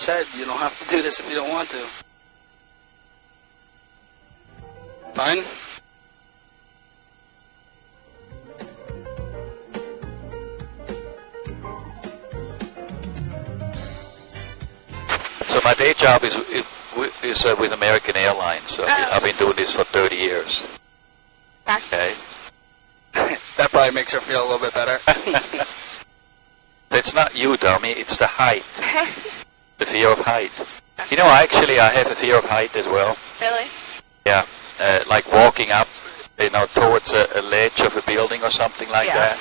said, you don't have to do this if you don't want to. Fine? So my day job is with American Airlines. So I've been doing this for 30 years. Okay. That probably makes her feel a little bit better. It's not you, dummy. It's the height. The fear of height. You know, I have a fear of height as well. Really? Yeah. Like walking up, towards a ledge of a building or something like that.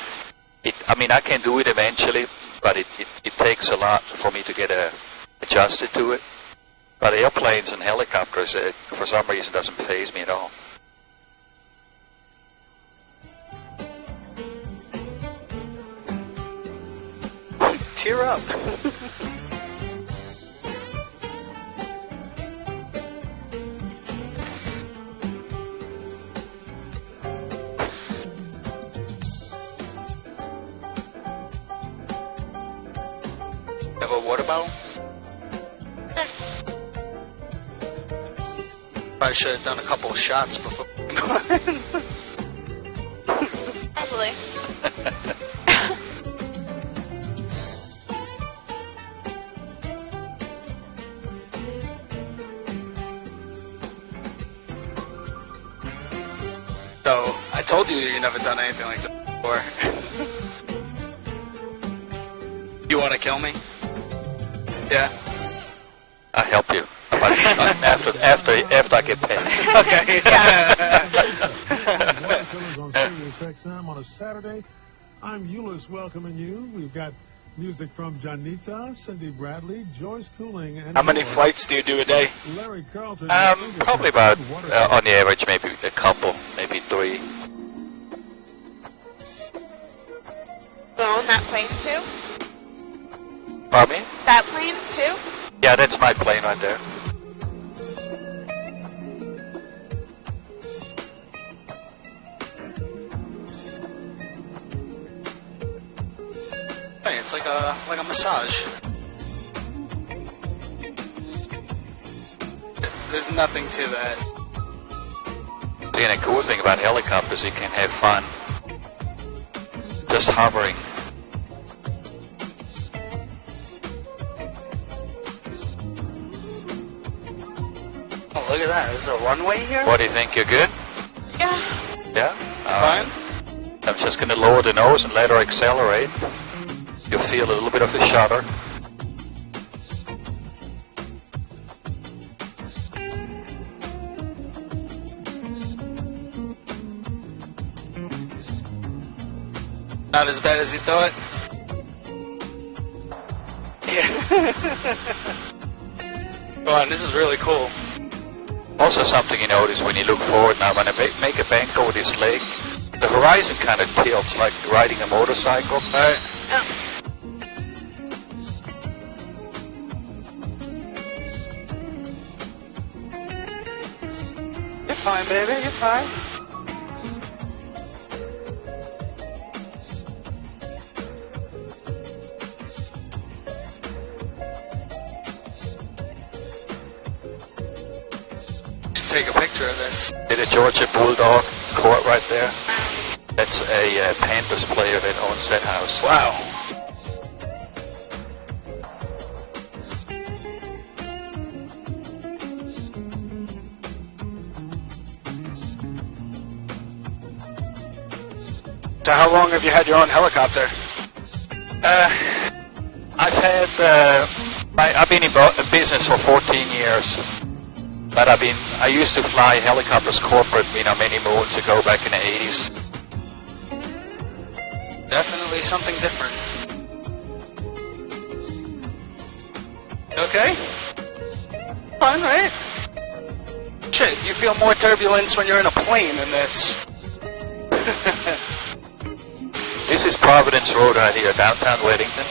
I can do it eventually, but it takes a lot for me to get adjusted to it. But airplanes and helicopters, for some reason, doesn't faze me at all. Cheer up. Have a water bottle? I should have done a couple of shots before. Probably. So, I told you you've never done anything like this before. You want to kill me? Yeah? I'll help you. After I get paid. Okay. On Sirius XM on a Saturday. I'm Euless welcoming you. We've got music from Janita, Cindy Bradley, Joyce Cooling, and How many flights do you do a day? Larry Carlton. Probably about, on the average, maybe a couple, maybe 3. So on that plane too? Pardon me? That plane too? Yeah, that's my plane right there. Hey, it's like a massage. There's nothing to that. See, and the cool thing about helicopters, you can have fun just hovering. Oh, look at that. Is there a runway here? What do you think? You're good? Yeah. Yeah? Fine. I'm just going to lower the nose and let her accelerate. You'll feel a little bit of a shudder. Not as bad as you thought? Yeah. Go on, this is really cool. Also something you notice when you look forward now, when I make a bank over this lake, the horizon kind of tilts like riding a motorcycle. Alright. Oh. You're fine, baby. You're fine. Take a picture of this. See the Georgia Bulldog court right there? That's a Panthers player that owns that house. Wow. So how long have you had your own helicopter? I've been in business for 14 years. But I used to fly helicopters corporate, many moons ago back in the 80s. Definitely something different. Okay? Fun, right? Shit, you feel more turbulence when you're in a plane than this. This is Providence Road right here, downtown Weddington.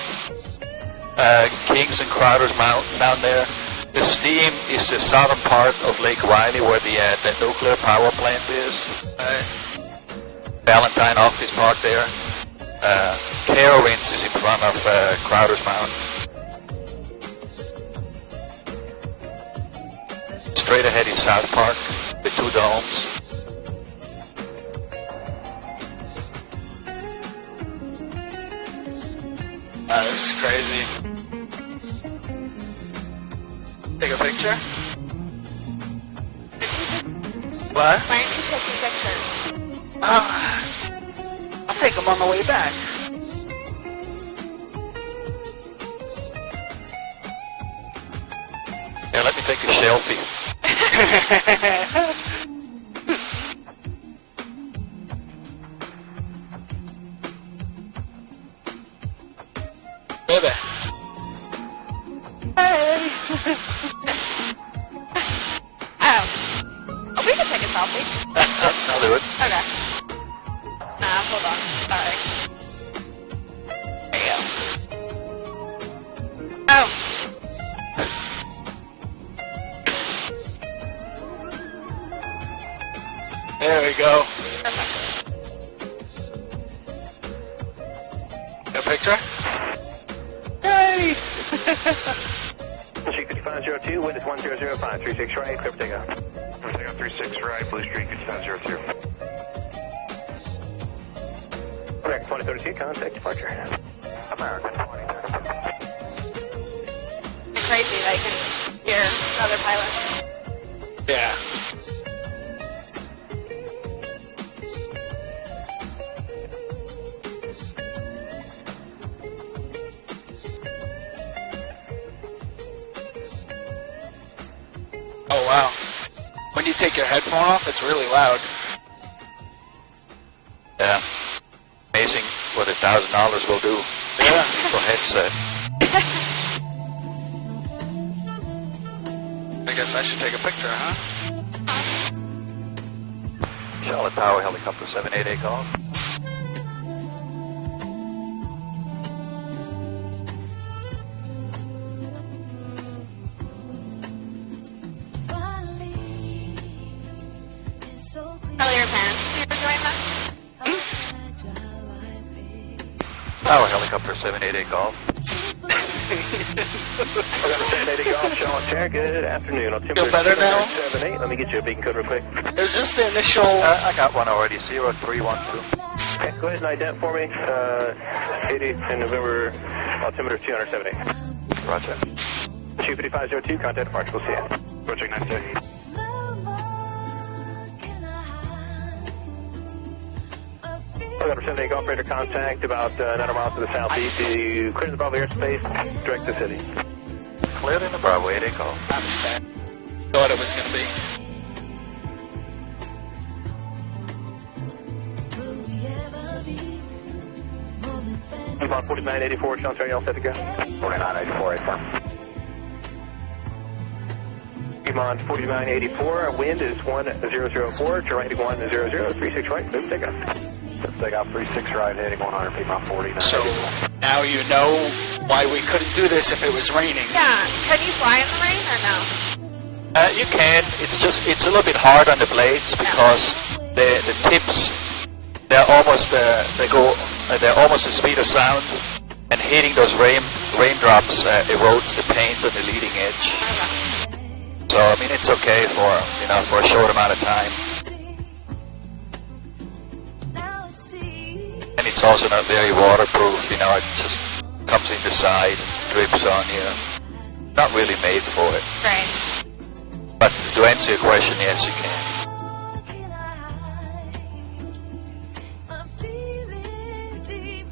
Kings and Crowder's Mountain down there. The Steam is the southern part of Lake Riley where the nuclear power plant is. Valentine Office Park there. Carowinds is in front of Crowder's Mountain. straight ahead is South Park, the two domes. This is crazy. Take a picture? What? Why aren't you taking pictures? I'll take them on the way back. Yeah, let me take a selfie. Baby. Hey. Oh, we can take a selfie. I'll do it. Okay. Hold on. Sorry. There you go. Oh. There we go. Perfect. Got a picture? Hey! Street 5502, wind is 1005, 36 right, clear for takeoff. Clear for takeoff, 36 right, Blue Street 5502. American 2032, contact departure. American 2032. It's crazy that you can hear other pilots. Yeah. Oh wow. When you take your headphone off, it's really loud. Yeah. Amazing what $1,000 will do Yeah. for headset. I guess I should take a picture, huh? Charlotte Tower, helicopter 788 call. Tell your parents you were doing this. Tower, helicopter 788 call. November 780 Golf, Charlotte Chair, good afternoon. Altimeter Feel better now? 78, let me get you a beacon code real quick. Is this the initial... I got one already, 0312. Okay, go ahead and ident for me. 88 in November, altimeter 270. Roger. 25502, contact departure, we'll see you. Project 96. November 78 Golf Raider contact about 9 miles to the southeast. You clear the Bravo airspace, direct the city. Cleared in the Bravo 88 call. Not as bad. Thought it was going to be. About 4984, Sean, sorry, you all set to go? 4984, affirm. Piedmont 4984, wind is 1004, to right 100, 36 right, move takeoff. Let's take off 36 right, heading 100, Piedmont 49. So now you know why we couldn't do this if it was raining. Yeah. Can you fly in the rain or no? You can. It's just it's a little bit hard on the blades because the tips they're almost they're almost the speed of sound, and hitting those raindrops erodes the paint on the leading edge. So I mean it's okay for for a short amount of time, and it's also not very waterproof. It just comes in the side, drips on you. Not really made for it. Right. But to answer your question, yes, you can.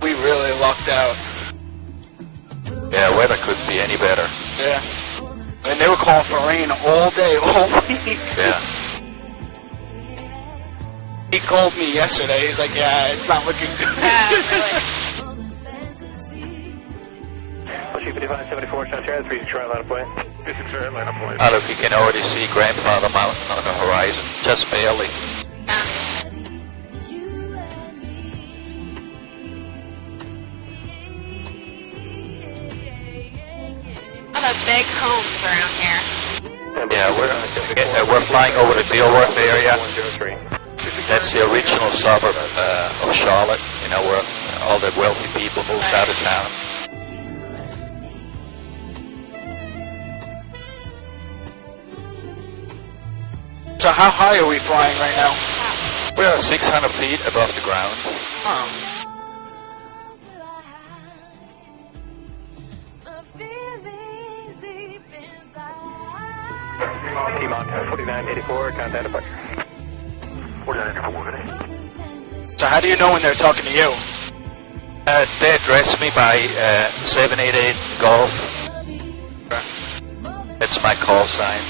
We really lucked out. Yeah, weather couldn't be any better. Yeah. And they were calling for rain all day, all week. Yeah. He called me yesterday. He's like, yeah, it's not looking good. Yeah, really. 5574, Sean Chair, 36 right, line of play. 36 right, line of play. Look, you can already see Grandfather Mountain on the horizon, just barely. Yeah. All the big homes around here. Yeah, we're flying over the Dilworth area. 103. That's the original suburb of Charlotte, where all the wealthy people moved out of town. So how high are we flying right now? We are 600 feet above the ground. Oh. Piedmont 4984, contact departure. 4984. So how do you know when they're talking to you? They address me by 788 Golf. That's my call sign.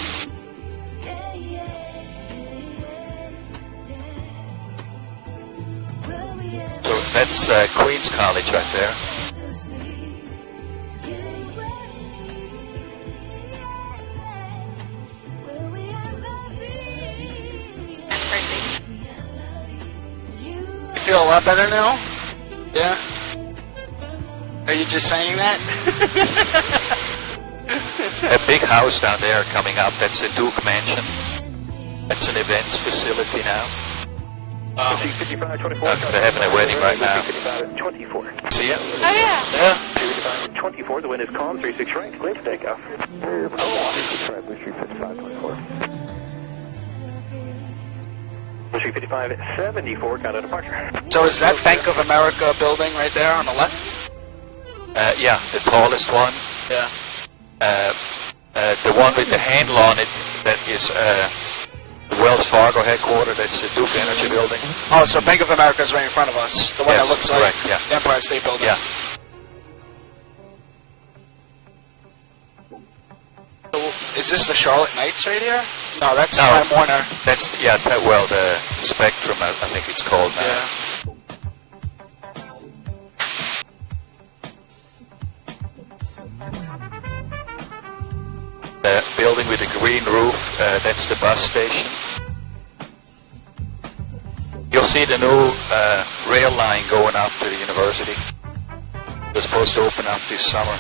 So that's Queen's College right there. That's crazy. You feel a lot better now? Yeah? Are you just saying that? A big house down there coming up. That's the Duke Mansion. That's an events facility now. They're having a wedding right now. 24. See ya? Oh, yeah. Yeah. 24, the wind is calm, 36 right, clear for takeoff. 36 right, Blue Street 5524. Blue Street 5574, count of departure. So is that Bank of America building right there on the left? Yeah, the tallest one. Yeah. The one with the handle on it, that is the Wells Fargo headquarters. That's the Duke Energy building. Oh, so Bank of America is right in front of us. The one Yes, that looks like correct, yeah. the Empire State Building. Yeah. So is this the Charlotte Knights right here? No, that's No. Time Warner. That's, well, the Spectrum, I think it's called now. Yeah. The building with the green roof, that's the bus station. You'll see the new rail line going up to the university. They're supposed to open up this summer.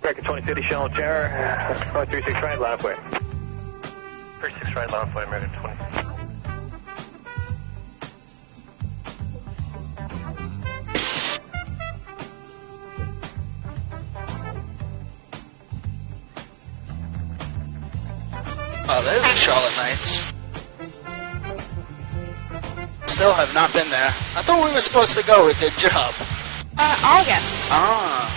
American 2050, Shell Chair, 36 right, line of way. 36 right, line of way, American 20. Oh, there's the Charlotte Knights. Still have not been there. I thought we were supposed to go with their job. August. Ah.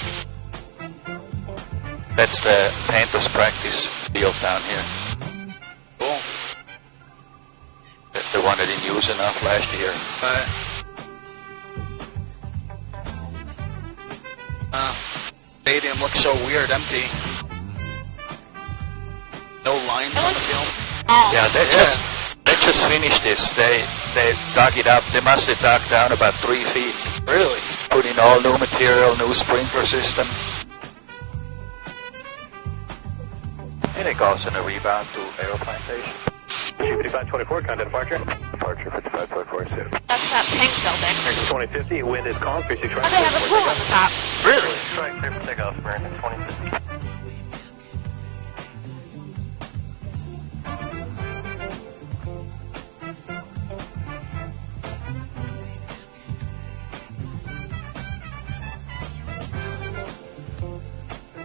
That's the Panthers practice field down here. Cool. The one that didn't use enough last year. Stadium looks so weird, empty. No lines on the field. Oh. Yeah, they just finished this. They dug it up. They must have dug down about 3 feet. Really? Put in all new material, new sprinkler system. And it goes in a rebound to aeroplane station. 5524, contact departure. Departure 5524. That's that pink building. American 2050, wind is calm, 36 right. Oh, they have a pool on the top. Really? Right, clear for takeoff, American 2050.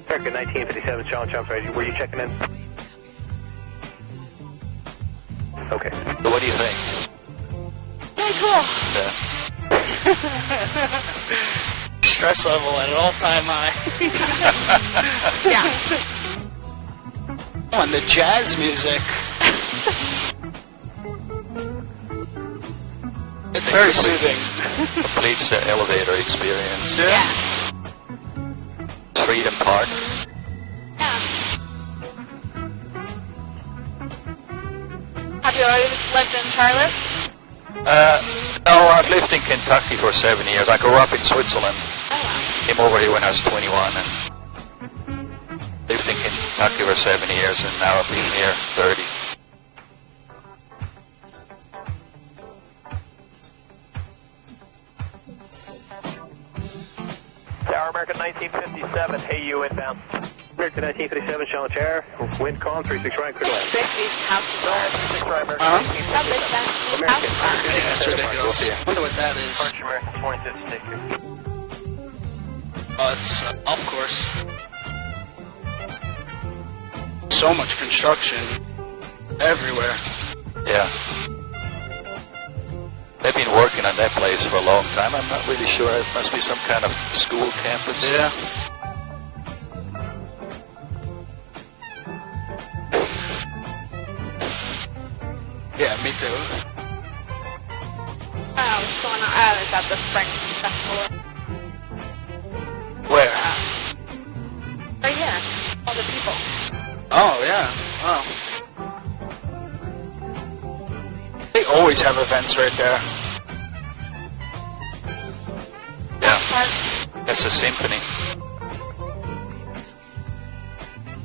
American 1957, Sean Jump, were you checking in? Okay. So what do you think? Really cool. Stress level at an all-time high. Yeah. Oh, and the jazz music. It's very soothing. Completes the elevator experience. Yeah. Freedom Park. Yeah. Have you always lived in Charlotte? No, I've lived in Kentucky for 7 years. I grew up in Switzerland. Oh, wow. Came over here when I was 21 and lived in Kentucky for 7 years, and now I've been here 30. Tower American 1957, hey you inbound. American 1957, Sean Chair, wind calm, 36 right, clear left. Big these houses are. 36 right, American Huh? 1957. How big that these American houses are. Yeah, that's ridiculous. Wonder what that is. Departure American 2050, take care. Oh, it's golf course. So much construction everywhere. Yeah. They've been working on that place for a long time. I'm not really sure. It must be some kind of school campus. Yeah. Yeah, me too. What's going on? Oh, it's at the Spring Festival. Where? Right here. All the people. Oh, yeah. Oh. They always have events right there. Yeah. Park. That's a symphony.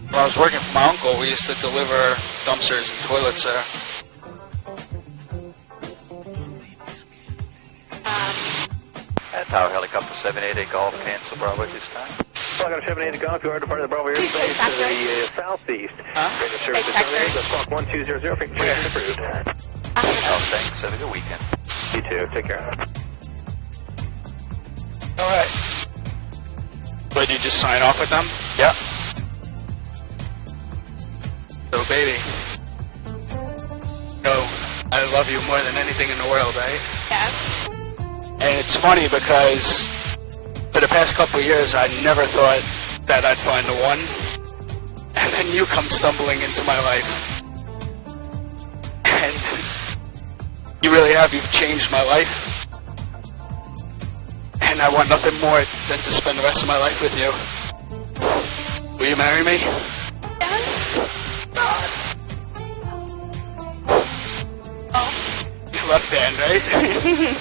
When I was working for my uncle, we used to deliver dumpsters and toilets there. Tower Helicopter 788 Golf, cancel Bravo this time. Welcome to 780 Golf. You are departing the Bravo airspace to the southeast. Huh? Bring the service to 780. That's clock 1200. Frequency approved. Oh, thanks. Have a good weekend. You too. Take care. All right. But you just sign off with them? Yeah. So, baby. No, I love you more than anything in the world, right? Yes. And it's funny because for the past couple of years, I never thought that I'd find the one. And then you come stumbling into my life. And you really have. You've changed my life. And I want nothing more than to spend the rest of my life with you. Will you marry me? Yes. God. Oh. Left hand, right?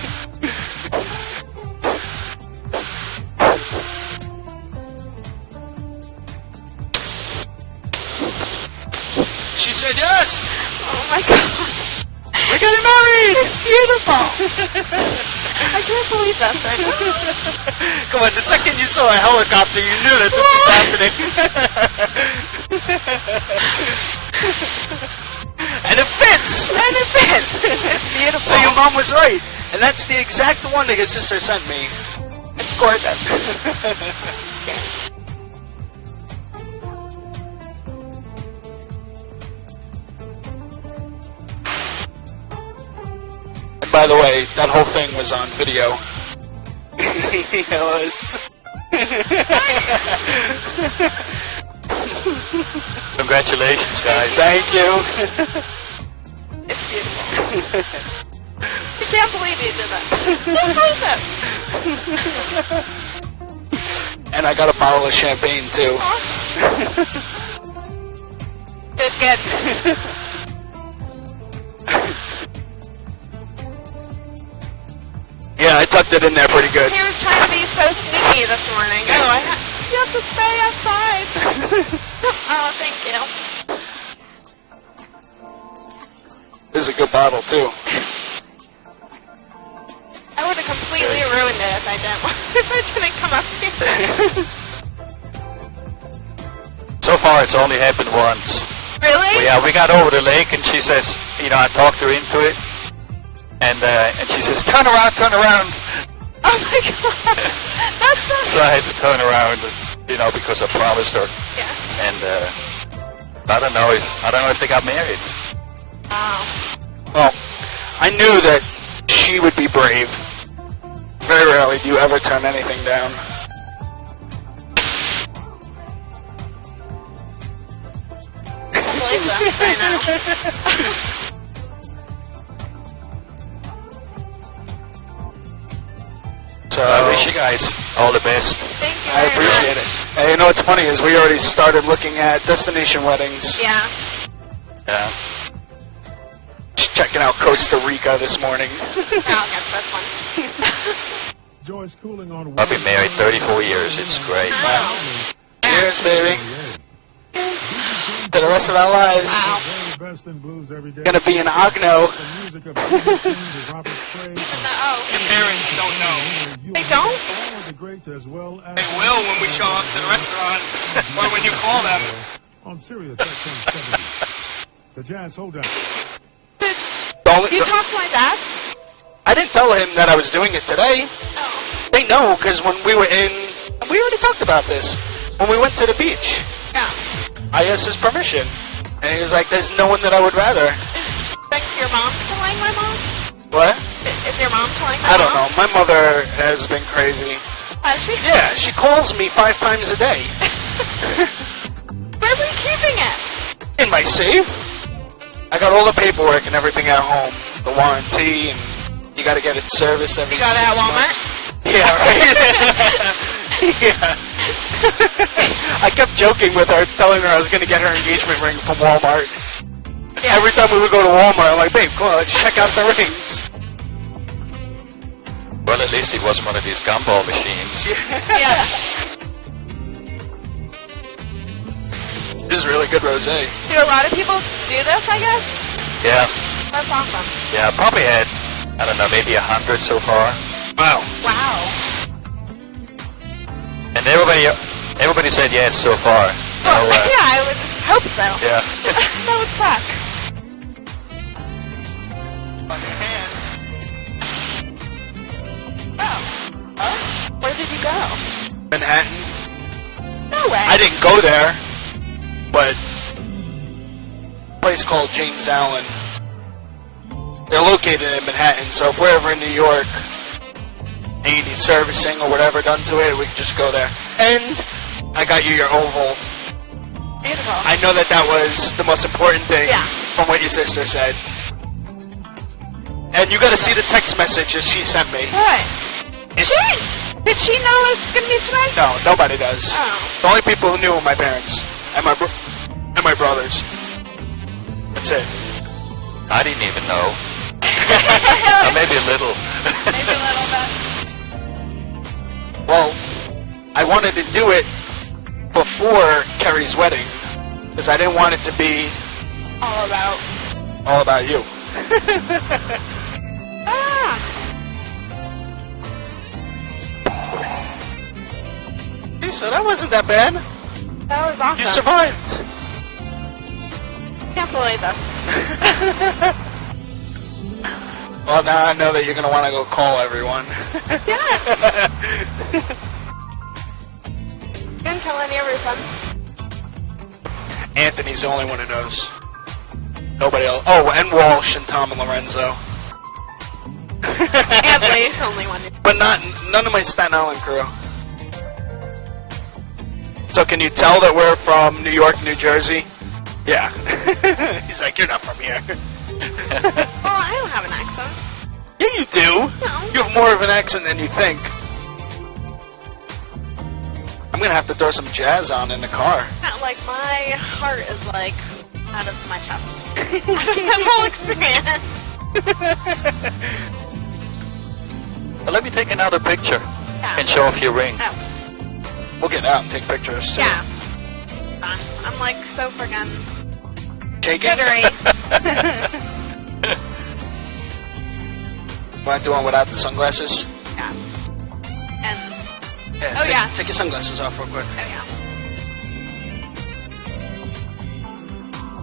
She said yes! Oh my God. We're getting married! It's beautiful. I can't believe that's right now. Come on, the second you saw a helicopter, you knew that this was happening. And it fits! And it fits. It's beautiful. So your mom was right. And that's the exact one that his sister sent me. It's gorgeous. And by the way, that whole thing was on video. You know, it's... Congratulations, guys. Thank you. It's beautiful. I can't believe you did that. I can't believe it. And I got a bottle of champagne, too. Good, good. Yeah, I tucked it in there pretty good. He was trying to be so sneaky this morning. Oh, you have to stay outside. Oh, thank you. This is a good bottle, too. I would have completely ruined it if I didn't come up here. So far, it's only happened once. Really? Well, yeah, we got over the lake, and she says, you know, I talked her into it, and she says, turn around, turn around. Oh my God. That's so So I had to turn around, you know, because I promised her, Yeah. and I don't know if they got married. Wow. Well, I knew that she would be brave. Very rarely do you ever turn anything down. I believe that right now. So I wish you guys all the best. Thank you I very appreciate much. it. And you know what's funny is we already started looking at destination weddings. Yeah. Yeah. Just checking out Costa Rica this morning. I'll get this one. Joyce Cooling on I've been married 34 years. It's great. Wow. Cheers, baby. To the rest of our lives. Wow. Best in blues every day. Gonna be in Ogno. The music of Robert Cray, Oh. Parents don't know. They don't? all of the greats as well as They will when we show up to the restaurant or when you call them. on Sirius XM 70. The Jazz Holdout. You talked to my dad? I didn't tell him that I was doing it today. Oh. They know because when we were in, we already talked about this. When we went to the beach, Yeah. I asked his permission. And he was like, there's no one that I would rather. They think your mom's telling my mom? What? Is your mom telling my I don't mom? know. My mother has been crazy. She? Yeah, she calls me 5 times a day. Where are we keeping it? In my safe. I got all the paperwork and everything at home. The warranty, and you got to get it serviced every You got it 6 at Walmart? months. Yeah, right? Yeah. I kept joking with her, telling her I was going to get her engagement ring from Walmart. Yeah. Every time we would go to Walmart, I'm like, babe, come on, let's check out the rings. Well, at least it wasn't one of these gumball machines. Yeah. This is really good rosé. Do a lot of people do this, I guess? Yeah, That's awesome. yeah. Probably had, I don't know, maybe 100 so far. Wow. Wow. And everybody said yes so far. Well, So, yeah, I would hope so. yeah. That would suck. Oh. Where did you go? Manhattan. No way. I didn't go there, but a place called James Allen. They're located in Manhattan, so if we're ever in New York and you need servicing or whatever done to it, we can just go there. And I got you your oval. Beautiful. I know that was the most important thing Yeah. from what your sister said. And you got to see the text message that she sent me. What? It's- Did she know it was going to be tonight? No, nobody does. Oh. The only people who knew were my parents and my brothers. That's it. I didn't even know. Or maybe a little. Maybe a little bit. Well, I wanted to do it before Kerry's wedding because I didn't want it to be All about. all about you. Ah. So that wasn't that bad. That was awesome. You survived. Can't believe this. Well, now I know that you're going to want to go call everyone. Yes. You didn't tell any of your friends? Anthony's the only one who knows. Nobody else. Oh, and Walsh and Tom and Lorenzo. Anthony's the only one. But none of my Staten Island crew. So can you tell that we're from New York, New Jersey? Yeah. He's like, you're not from here. Well, I don't have an accent. Yeah, you do. No. You have more of an accent than you think. I'm gonna have to throw some jazz on in the car. Not like my heart is like out of my chest. Out of that whole experience. Well, let me take another picture Yeah. and show off your ring. Oh, We'll get out and take pictures. Too. yeah. Fun. I'm like so friggin' Shaking. jittery. Want to do one without the sunglasses? Yeah. And Yeah. Oh, take, yeah. Take your sunglasses off real quick. oh yeah.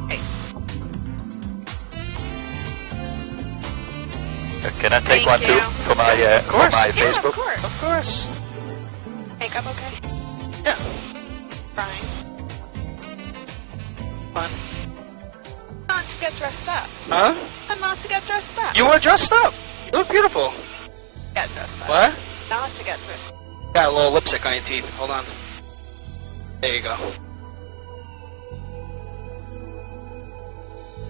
Hey. Can I take Thank one you. too for my for course. my Yeah, Facebook? of course. Of course. Makeup okay? Yeah. Fine. Fun. Not to get dressed up. Huh? I'm not to get dressed up. You were dressed up. You look beautiful. Get dressed up. What? Not to get dressed up. Got a little lipstick on your teeth. Hold on. There you go.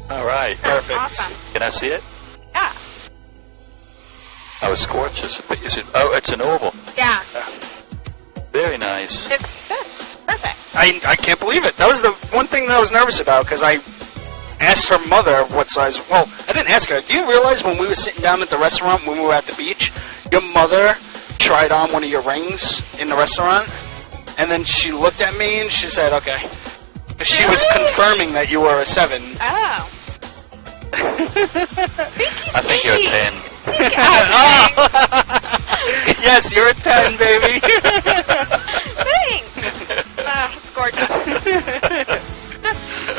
All right. Perfect. Awesome. Can I see it? Yeah. Oh, it's gorgeous. Is it? Oh, it's an oval. Yeah. Very nice. It fits. Perfect. I can't believe it. That was the one thing that I was nervous about because I asked her mother what size. Well, I didn't ask her. Do you realize when we were sitting down at the restaurant when we were at the beach, your mother tried on one of your rings in the restaurant, and then she looked at me and she said, "Okay." She was Really? confirming that you were a 7. Oh. I think you're a 10. Yes, you're a 10, baby. Thanks. It's gorgeous. I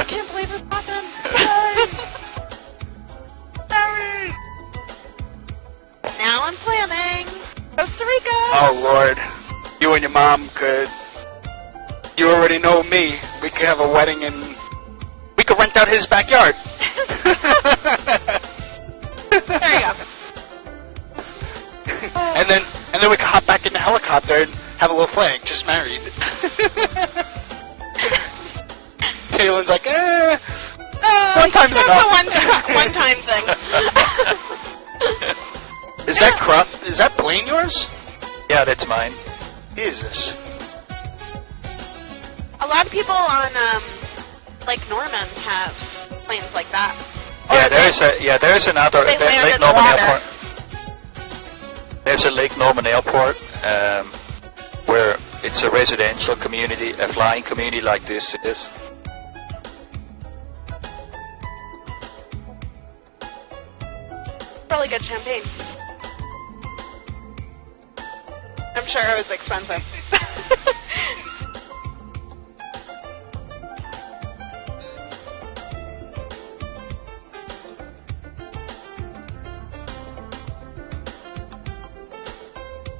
can't believe this happened. Sorry. Now I'm planning Costa Rica. Oh, Lord. You and your mom could... You already know me. We could have a wedding and... We could rent out his backyard. There you go. And then we can hop back in the helicopter and have a little flag. Just married. Kaylin's like, one time's that's enough. a one-time thing. Is that plane yours? Yeah, that's mine. Jesus. A lot of people on Lake Norman have planes like that. Yeah, Or there's another they land Lake in the Norman water. Airport. There's a Lake Norman Airport where it's a residential community, a flying community like this is. Really good champagne. I'm sure it was expensive.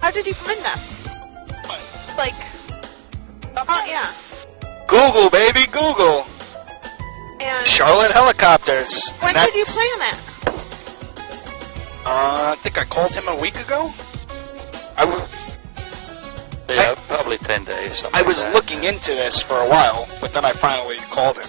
How did you find this? Like, oh yeah. Google, baby, Google. And Charlotte Helicopters. when And did you that's- plan it? I think I called him a week ago. Yeah, probably 10 days. I was looking into this for a while, but then I finally called him.